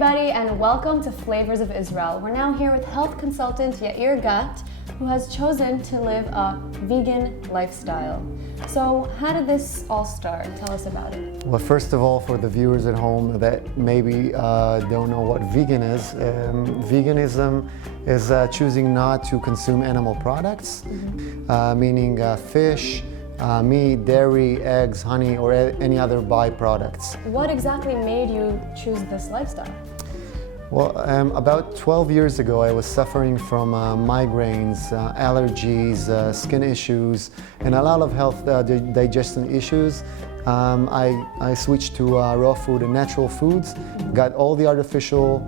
everybody, and welcome to Flavors of Israel. We're now here with health consultant Yair Gat, who has chosen to live a vegan lifestyle. So how did this all start? Tell us about it. Well, first of all, for the viewers at home that maybe don't know what vegan is, veganism is choosing not to consume animal products, meaning fish, meat, dairy, eggs, honey, or any other byproducts. What exactly made you choose this lifestyle? Well, about 12 years ago, I was suffering from migraines, allergies, skin issues, and a lot of health digestion issues. I switched to raw food and natural foods, got all the artificial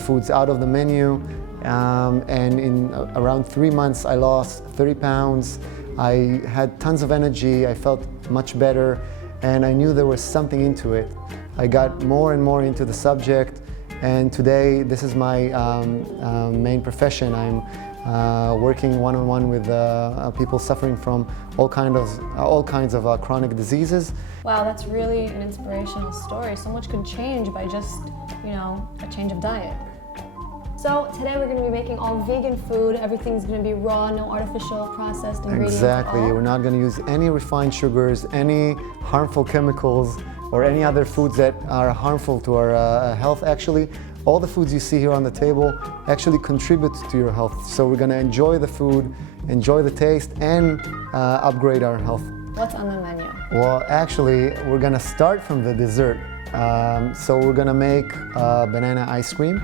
foods out of the menu, and in around 3 months, I lost 30 pounds. I had tons of energy, I felt much better, and I knew there was something into it. I got more and more into the subject, and today this is my main profession. I'm working one-on-one with people suffering from all kinds of chronic diseases. Wow, that's really an inspirational story. So much could change by just, a change of diet. So today we're going to be making all vegan food. Everything's going to be raw, no artificial processed ingredients. Exactly. We're not going to use any refined sugars, any harmful chemicals, or any other foods that are harmful to our health. Actually, all the foods you see here on the table actually contribute to your health. So we're going to enjoy the food, enjoy the taste, and upgrade our health. What's on the menu? Well, actually, we're going to start from the dessert. So we're going to make banana ice cream.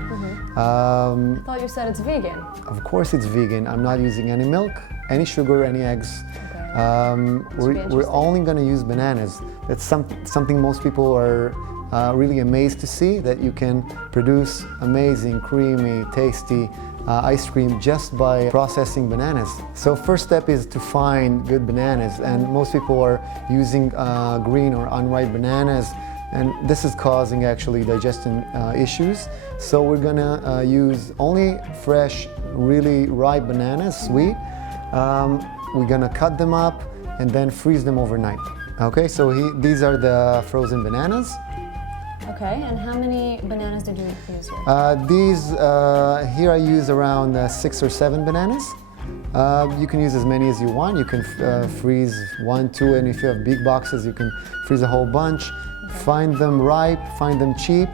I thought you said it's vegan. Of course it's vegan. I'm not using any milk, any sugar, any eggs. We're only going to use bananas. That's something most people are really amazed to see, that you can produce amazing, creamy, tasty ice cream just by processing bananas. So first step is to find good bananas, and most people are using green or unripe bananas, and this is causing actually digestion issues. So we're gonna use only fresh, really ripe bananas, sweet. We're gonna cut them up and then freeze them overnight. Okay, so these are the frozen bananas. Okay, and how many bananas did you use here? Here I use around 6 or 7 bananas. You can use as many as you want. You can freeze 1, 2, and if you have big boxes, you can freeze a whole bunch. Find them ripe, find them cheap,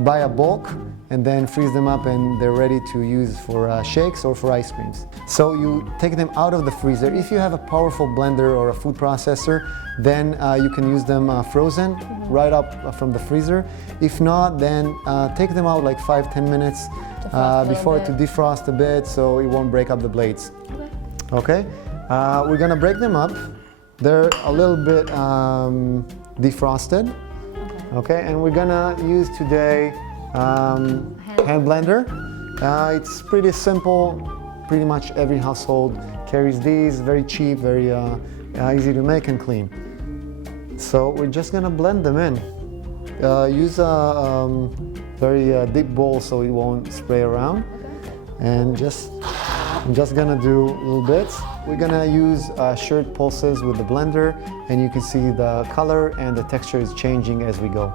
buy a bulk, and then freeze them up, and they're ready to use for shakes or for ice creams. So you take them out of the freezer. If you have a powerful blender or a food processor, then you can use them frozen right up from the freezer. If not, then take them out like 5-10 minutes before to defrost a bit so it won't break up the blades. Okay? We're gonna break them up. They're a little bit defrosted. Okay, and we're gonna use today hand blender. It's pretty simple. Pretty much every household carries these. Very cheap, very easy to make and clean. So we're just gonna blend them in. Use a very deep bowl so it won't spray around. And I'm just gonna do little bits. We're gonna use short pulses with the blender, and you can see the color and the texture is changing as we go.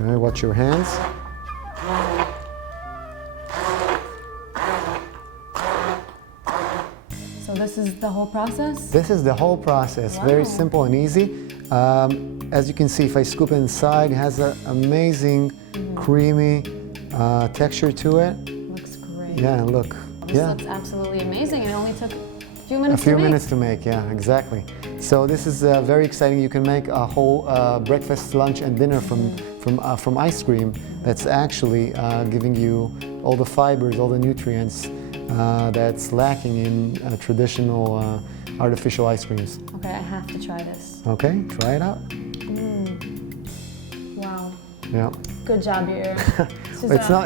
Okay, watch your hands. So this is the whole process? This is the whole process. Wow. Very simple and easy. As you can see, if I scoop it inside, it has an amazing, creamy texture to it. Looks great. Yeah, and look. This looks absolutely amazing. It only took a few minutes to make, yeah, exactly. So this is very exciting. You can make a whole breakfast, lunch, and dinner from ice cream that's actually giving you all the fibers, all the nutrients that's lacking in traditional artificial ice creams. Okay, I have to try this. Okay, try it out. Wow. Yeah. Good job, Yair.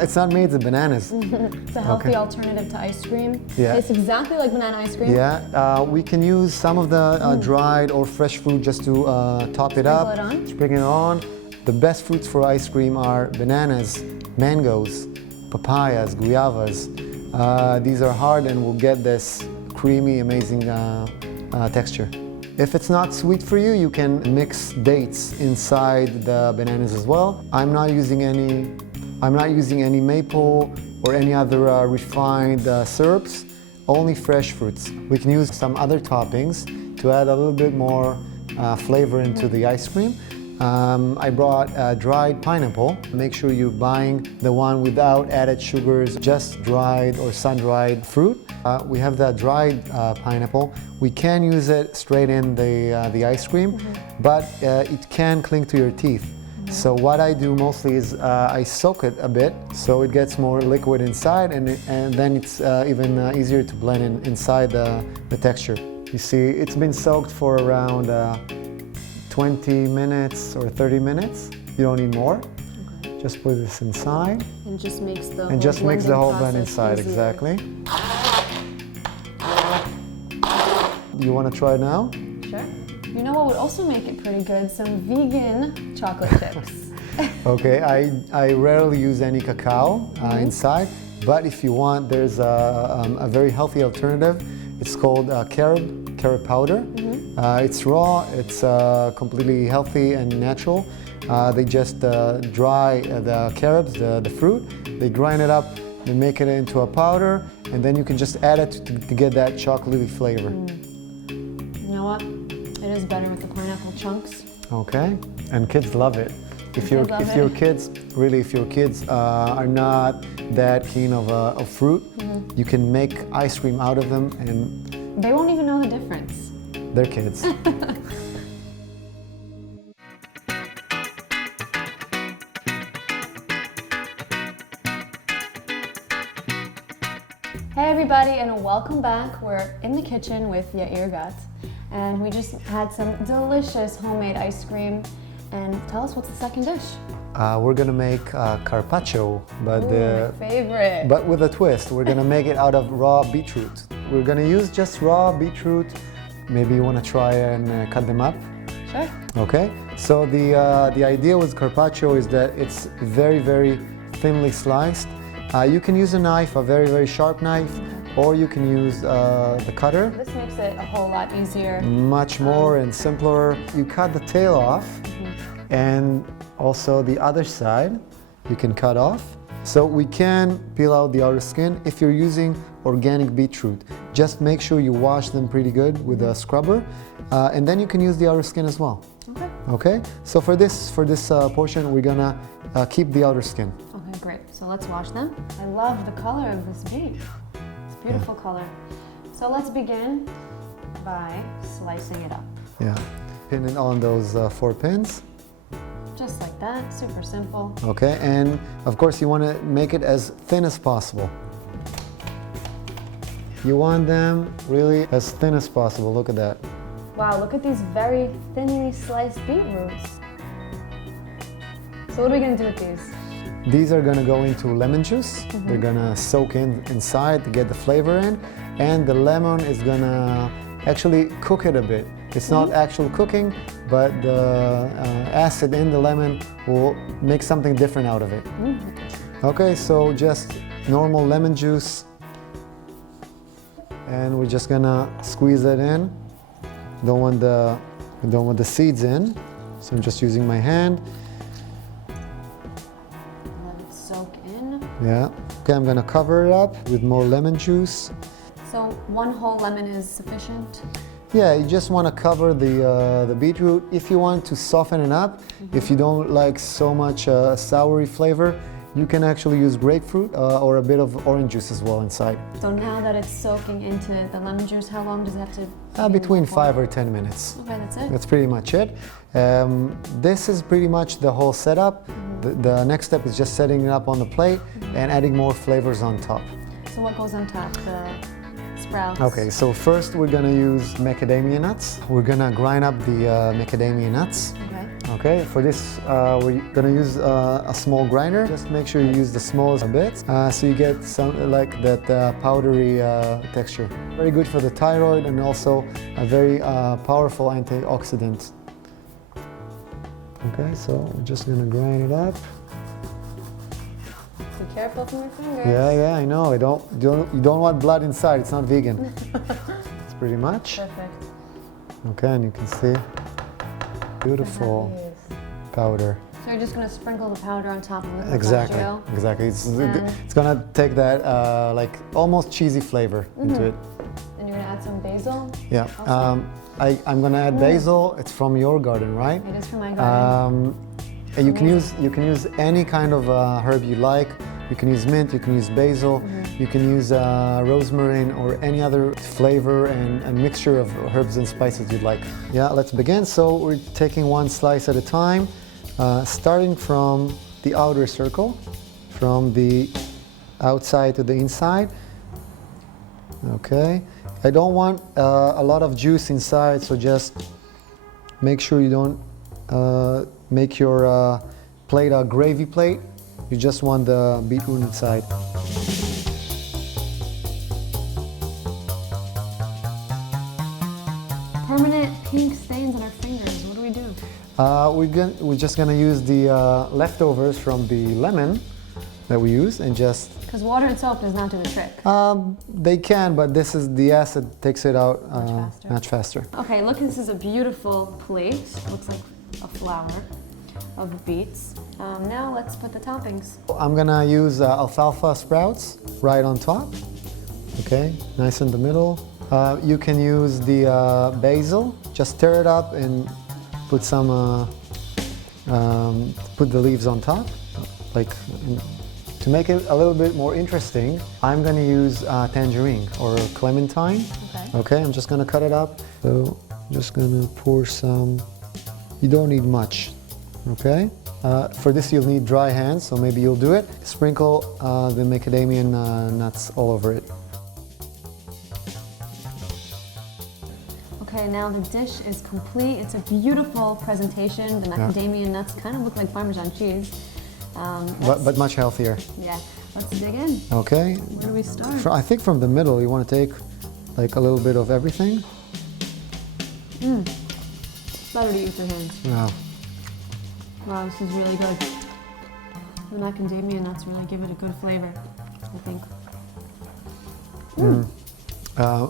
It's not made of bananas. It's a healthy alternative to ice cream. Yeah. It's exactly like banana ice cream. Yeah, we can use some of the dried or fresh fruit just to top it up. Sprinkle it on. The best fruits for ice cream are bananas, mangoes, papayas, guavas. These are hard and will get this creamy, amazing texture. If it's not sweet for you, you can mix dates inside the bananas as well. I'm not using any maple or any other refined syrups, only fresh fruits. We can use some other toppings to add a little bit more flavor into the ice cream. I brought dried pineapple. Make sure you're buying the one without added sugars, just dried or sun-dried fruit. We have that dried pineapple. We can use it straight in the ice cream, but it can cling to your teeth. So what I do mostly is I soak it a bit so it gets more liquid inside, and then it's even easier to blend inside the texture. You see, it's been soaked for around 20 minutes or 30 minutes. You don't need more. Okay. Just put this inside. And just makes the and just mix the whole blend inside, easier. Exactly. You want to try it now? Sure. You know what would also make it pretty good? Some vegan chocolate chips. Okay, I rarely use any cacao inside, but if you want, there's a very healthy alternative. It's called carob powder. It's raw, it's completely healthy and natural. They just dry the carobs, the fruit, they grind it up, they make it into a powder, and then you can just add it to get that chocolatey flavor. You know what? It is better with the pineapple chunks. Okay, and kids love it. If your kids are not that keen of fruit, you can make ice cream out of them, and they won't even know the difference. They're kids. Hey everybody, and welcome back. We're in the kitchen with Yair Gat, and we just had some delicious homemade ice cream. And tell us, what's the second dish? We're gonna make carpaccio, but my favorite. But with a twist. We're gonna make it out of raw beetroot. We're gonna use just raw beetroot. Maybe you want to try and cut them up. Sure. Okay. So the idea with carpaccio is that it's very, very thinly sliced. You can use a knife, a very, very sharp knife, or you can use the cutter. This makes it a whole lot easier. Much more and simpler. You cut the tail off, and also the other side you can cut off. So we can peel out the outer skin. If you're using organic beetroot, just make sure you wash them pretty good with a scrubber, and then you can use the outer skin as well. Okay. Okay. So for this portion, we're gonna keep the outer skin. Okay, great. So let's wash them. I love the color of this beef. It's a beautiful color. So let's begin by slicing it up. Yeah. Pin it on those 4 pins. Just like that, super simple. Okay, and of course you want to make it as thin as possible. You want them really as thin as possible. Look at that. Wow, look at these very thinly sliced beetroots. So what are we going to do with these? These are going to go into lemon juice. They're going to soak inside to get the flavor in, and the lemon is going to actually cook it a bit. It's not actual cooking, but the acid in the lemon will make something different out of it. Okay, so just normal lemon juice, and we're just gonna squeeze that in. Don't want the seeds in, so I'm just using my hand. Let it soak in. Yeah. Okay, I'm gonna cover it up with more lemon juice. So 1 whole lemon is sufficient? Yeah, you just want to cover the beetroot. If you want to soften it up, if you don't like so much soury flavor, you can actually use grapefruit or a bit of orange juice as well inside. So now that it's soaking into the lemon juice, how long does it have to? Between 5 or 10 minutes. Okay, that's it. That's pretty much it. This is pretty much the whole setup. The next step is just setting it up on the plate and adding more flavors on top. So what goes on top? The sprouts? Okay, so first we're gonna use macadamia nuts. We're gonna grind up the macadamia nuts. Okay, for this we're gonna use a small grinder. Just make sure you use the smallest bit so you get some like that powdery texture. Very good for the thyroid and also a very powerful antioxidant. Okay, so we're just gonna grind it up. Be careful from your fingers. Yeah, I know. You don't want blood inside. It's not vegan. It's pretty much. Perfect. Okay, and you can see beautiful powder. So you're just gonna sprinkle the powder on top of the Exactly, pistachio. exactly. It's gonna take that like almost cheesy flavor into it. And you're gonna add some basil. Yeah. Also? I'm gonna add basil. It's from your garden, right? It is from my garden. And you can use any kind of herb you like. You can use mint. You can use basil. You can use rosemary or any other flavor and mixture of herbs and spices you'd like. Yeah, let's begin. So we're taking one slice at a time, starting from the outer circle, from the outside to the inside. Okay. I don't want a lot of juice inside, so just make sure you don't make your plate a gravy plate. You just want the beetroot inside. Permanent pink stains on our fingers. What do we do? We're just gonna use the leftovers from the lemon that we use and just. Because water and soap does not do the trick. They can, but this is the acid takes it out much faster. Okay, look, this is a beautiful plate. Looks like a flower of beets. Now let's put the toppings. I'm gonna use alfalfa sprouts right on top. Okay, nice in the middle. You can use the basil. Just stir it up and put some. Put the leaves on top, like. To make it a little bit more interesting, I'm gonna use tangerine or clementine. Okay, I'm just gonna cut it up. So I'm just gonna pour some. You don't need much. Okay. For this you'll need dry hands, so maybe you'll do it. Sprinkle the macadamia nuts all over it. Okay, now the dish is complete. It's a beautiful presentation. The macadamia nuts kind of look like Parmesan cheese. But much healthier. Yeah, let's dig in. Okay. Where do we start? I think from the middle you want to take like a little bit of everything. It's better to eat with your hands. Yeah. Wow, this is really good. The macadamia nuts really give it a good flavor, I think.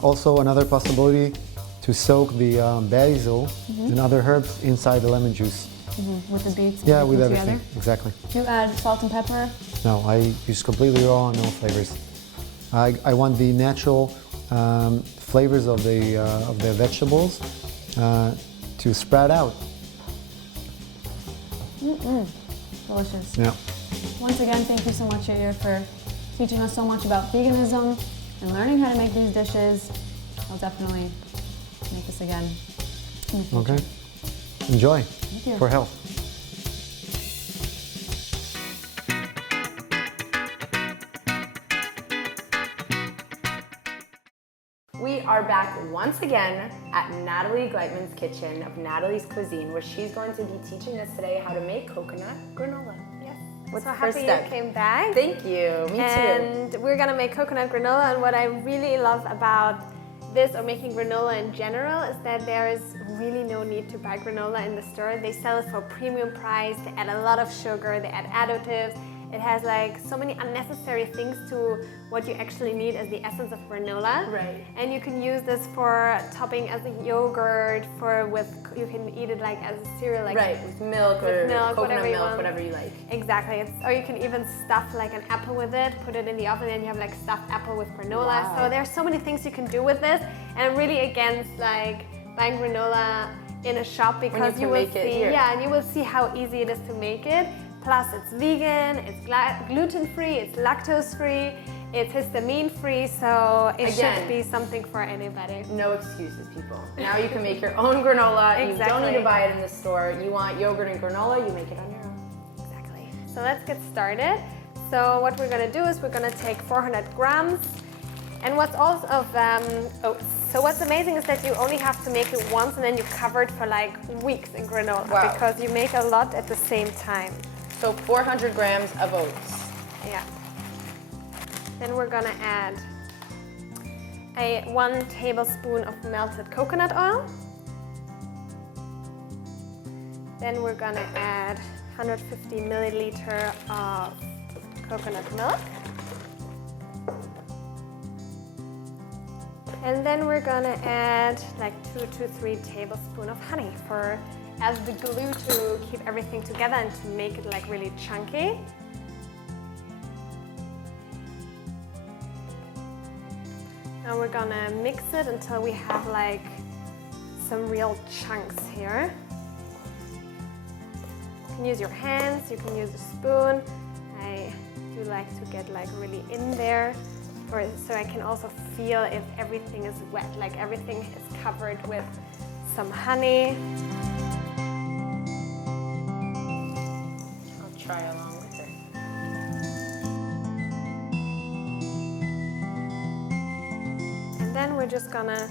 Also another possibility to soak the basil and other herbs inside the lemon juice. With the beets. Yeah, with everything. Together. Exactly. Do you add salt and pepper? No, I use completely raw, no flavors. I want the natural flavors of the vegetables to spread out. Delicious. Yeah. Once again, thank you so much, Yair, for teaching us so much about veganism and learning how to make these dishes. I'll definitely make this again in the future. Okay. Enjoy. Thank you. For health. We are back once again at Natalie Gleitman's kitchen of Natalie's Cuisine, where she's going to be teaching us today how to make coconut granola. Yes. What's so the first happy step? you came back. Thank you. Me too. And we're gonna make coconut granola. And what I really love about this or making granola in general is that there is really no need to buy granola in the store. They sell it for a premium price. They add a lot of sugar. They add additives. It has like so many unnecessary things to what you actually need as the essence of granola. Right. And you can use this for topping as a yogurt, you can eat it like as a cereal, like right, with milk or milk, coconut whatever you milk, want. whatever you like. Exactly. Or you can even stuff like an apple with it, put it in the oven, and you have like stuffed apple with granola. Wow. So there's so many things you can do with this, and I'm really against like buying granola in a shop because you will make it see, here. yeah, and you will see how easy it is to make it. Plus, it's vegan, it's gluten-free, it's lactose-free, it's histamine-free, so it Again, should be something for anybody. No excuses, people. Now you can make your own granola. You don't need to Exactly. buy it in the store. You want yogurt and granola, you make it on your own. Exactly. So let's get started. So what we're gonna do is we're gonna take 400 grams. And what's also of oats. So what's amazing is that you only have to make it once and then you cover it for like weeks in granola Wow. because you make a lot at the same time. So 400 grams of oats. Yeah. Then we're gonna add 1 tablespoon of melted coconut oil. Then we're gonna add 150 milliliter of coconut milk. And then we're gonna add like 2 to 3 tablespoons of honey as the glue to keep everything together and to make it like really chunky. Now we're gonna mix it until we have like some real chunks here. You can use your hands, you can use a spoon. I do like to get like really in there, so I can also feel if everything is wet, like everything is covered with some honey. I'll try along with her. And then we're just gonna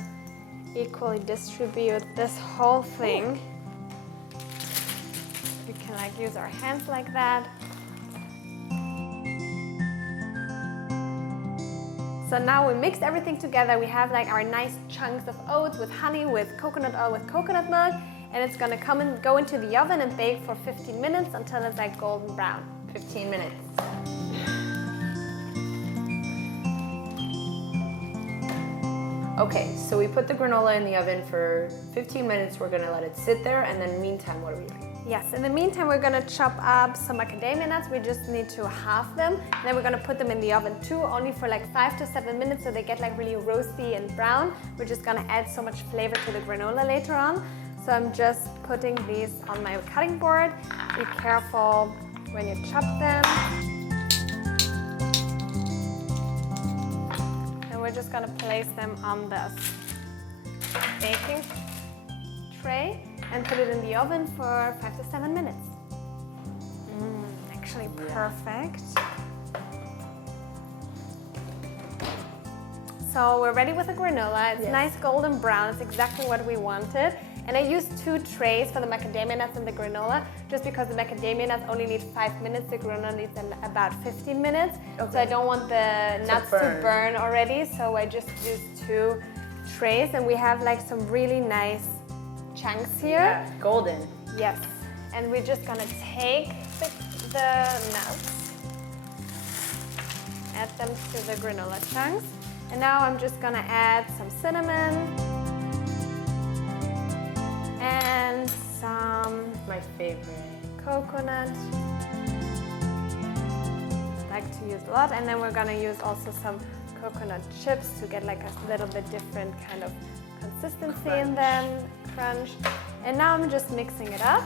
equally distribute this whole thing. We can like use our hands like that. So now we mixed everything together. We have like our nice chunks of oats with honey, with coconut oil, with coconut milk, and it's gonna go into the oven and bake for 15 minutes until it's like golden brown. 15 minutes. Okay, so we put the granola in the oven for 15 minutes. We're gonna let it sit there, and then meantime, what are we doing? Yes, in the meantime, we're gonna chop up some macadamia nuts. We just need to halve them. And then we're gonna put them in the oven too, only for like 5 to 7 minutes so they get like really roasty and brown. We're just gonna add so much flavor to the granola later on. So I'm just putting these on my cutting board. Be careful when you chop them. And we're just gonna place them on the baking tray and put it in the oven for 5 to 7 minutes. Actually perfect. So we're ready with the granola. It's nice golden brown. It's exactly what we wanted. And I used 2 trays for the macadamia nuts and the granola, just because the macadamia nuts only need 5 minutes, the granola needs about 15 minutes. Okay. So I don't want the nuts to burn already, so I just used 2 trays, and we have like some really nice chunks here. Yeah, golden. Yes. And we're just gonna take the nuts, add them to the granola chunks. And now I'm just gonna add some cinnamon and some My favorite. coconut. I like to use a lot. And then we're gonna use also some coconut chips to get like a little bit different kind of consistency in them, crunch. And now I'm just mixing it up.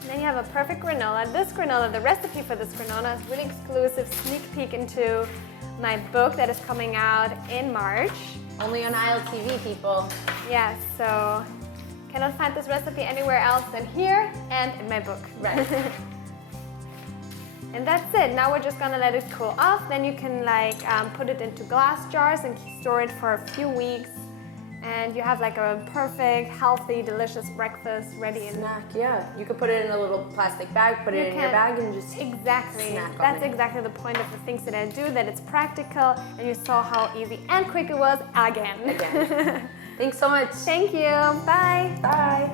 And then you have a perfect granola. This granola, the recipe for this granola is really exclusive sneak peek into my book that is coming out in March. Only on ILTV, people. Yeah, so cannot find this recipe anywhere else than here and in my book. Right. And that's it. Now we're just gonna let it cool off. Then you can like put it into glass jars and store it for a few weeks. And you have like a perfect, healthy, delicious breakfast ready in Snack, yeah. You could put it in a little plastic bag, put it in your bag, and just exactly. snack on That's it. exactly the point of the things that I do, that it's practical, and you saw how easy and quick it was again. Thanks so much. Thank you. Bye. Bye.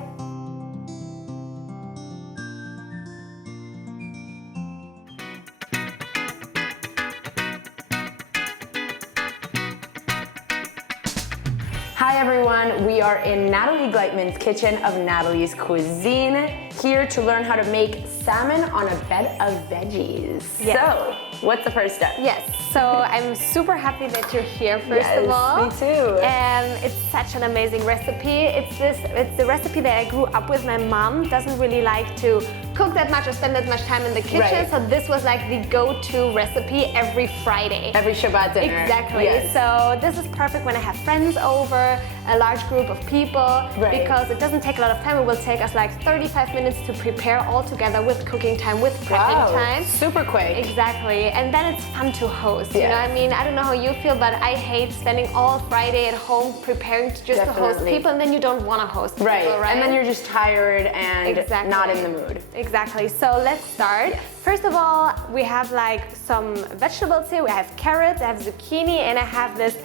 Hi everyone, we are in Natalie Gleitman's kitchen of Natalie's Cuisine, here to learn how to make salmon on a bed of veggies. Yes. So, what's the first step? Yes, so I'm super happy that you're here first of all. Me too. And it's such an amazing recipe. It's the recipe that I grew up with. My mom doesn't really like to cook that much or spend that much time in the kitchen, Right. so this was like the go-to recipe every Friday. Every Shabbat dinner. Exactly. Yes. So this is perfect when I have friends over, a large group of people, Right. because it doesn't take a lot of time. It will take us like 35 minutes to prepare all together with cooking time, with prepping time. Super quick. Exactly. And then it's fun to host. You Yes. know what I mean? I don't know how you feel, but I hate spending all Friday at home preparing just to host Definitely. people, and then you don't want to host Right. people, right? And then you're just tired and Exactly. not in the mood. Exactly. So let's start. Yes. First of all, we have like some vegetables here. We have carrots, I have zucchini, and I have this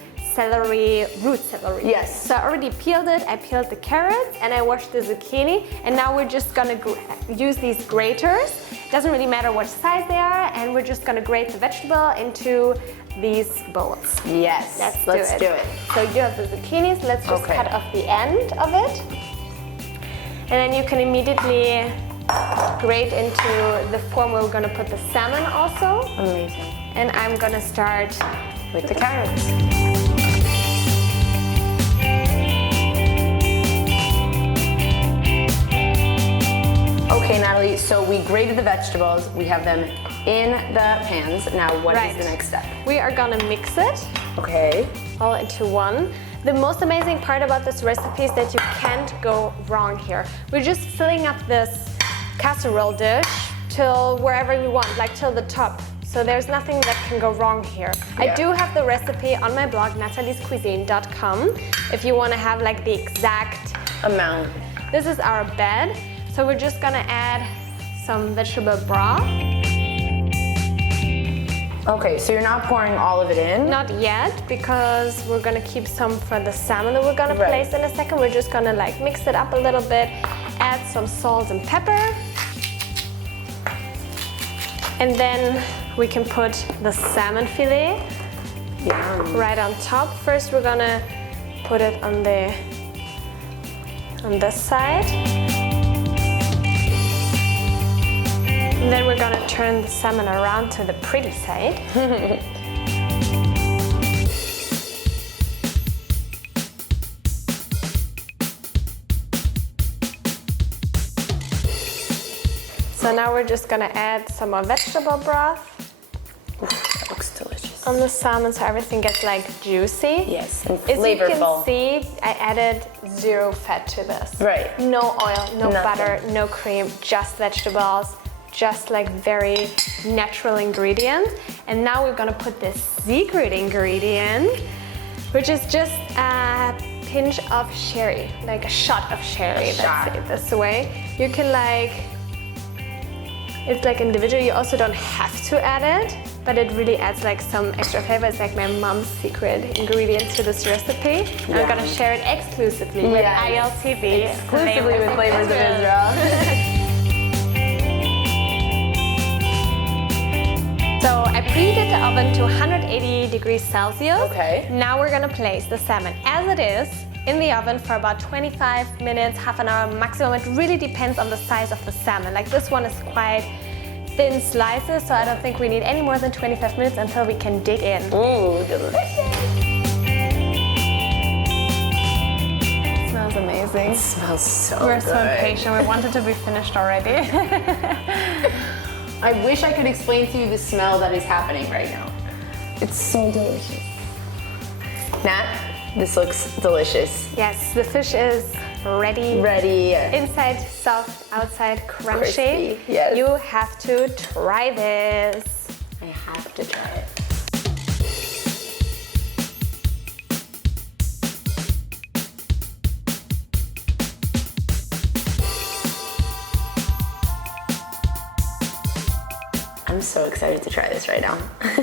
root celery. Yes. So I already peeled it. I peeled the carrots and I washed the zucchini. And now we're just gonna use these graters Doesn't really matter what size they are, and we're just gonna grate the vegetable into these bowls. Yes, let's do it. So you have the zucchinis, let's just Okay. cut off the end of it. And then you can immediately grate into the form where we're gonna put the salmon also. Amazing. And I'm gonna start With the carrots. Okay, Natalie, so we grated the vegetables. We have them in the pans. Now, what is the next step? We are gonna mix it Okay. all into one. The most amazing part about this recipe is that you can't go wrong here. We're just filling up this casserole dish till wherever we want, like till the top. So there's nothing that can go wrong here. I Yeah. do have the recipe on my blog, nataliescuisine.com, if you wanna have like the exact Amount. This is our bed, so we're just gonna add some vegetable broth. Okay, so you're not pouring all of it in? Not yet, because we're gonna keep some for the salmon that we're gonna Right. place in a second. We're just gonna like mix it up a little bit, add some salt and pepper. And then we can put the salmon fillet Yum. right on top. First we're gonna put it on this side. And then we're gonna turn the salmon around to the pretty side. So now we're just gonna add some more vegetable broth That looks delicious. on the salmon so everything gets like juicy. Yes, and As you flavorful. can see, I added 0 fat to this. Right. No oil, no Nothing. butter, no cream, just vegetables, just like very natural ingredients. And now we're gonna put this secret ingredient, which is just a pinch of sherry, like a shot of sherry, shot. let's say it this way. You can like, it's like individual, you also don't have to add it, but it really adds like some extra flavor. It's like my mom's secret ingredient to this recipe. And I'm gonna share it exclusively with Yes. ILTV. Exclusively with Flavors of Israel. So I preheated the oven to 180 degrees Celsius. Okay. Now we're gonna place the salmon as it is in the oven for about 25 minutes, half an hour maximum. It really depends on the size of the salmon. Like this one is quite thin slices, so I don't think we need any more than 25 minutes until we can dig in. Ooh, delicious. Smells amazing. It smells so We're good. so impatient. We wanted to be finished already. I wish I could explain to you the smell that is happening right now. It's so delicious. Nat, this looks delicious. Yes, the fish is ready. Ready. Inside soft, outside crunchy. Crispy, yes. You have to try this. I have to try it. I'm so excited to try this right now.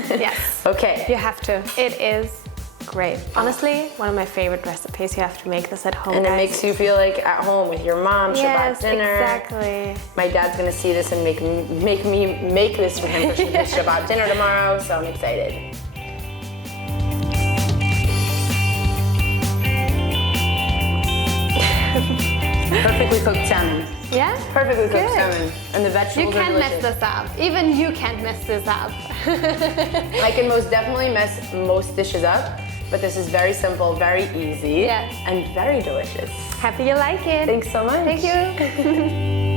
Yes. Okay. You have to. It is great. Honestly, one of my favorite recipes. You have to make this at home. And it guys. makes you feel like at home with your mom, yes, Shabbat dinner. exactly. My dad's gonna see this and make me make this for him for his Shabbat dinner tomorrow, so I'm excited. Perfectly cooked salmon. Yeah? Perfectly cooked Good. salmon. And the You vegetables are can't mess delicious. this up. Even you can't mess this up. I can most definitely mess most dishes up, but this is very simple, very easy, Yes. and very delicious. Happy you like it. Thanks so much. Thank you.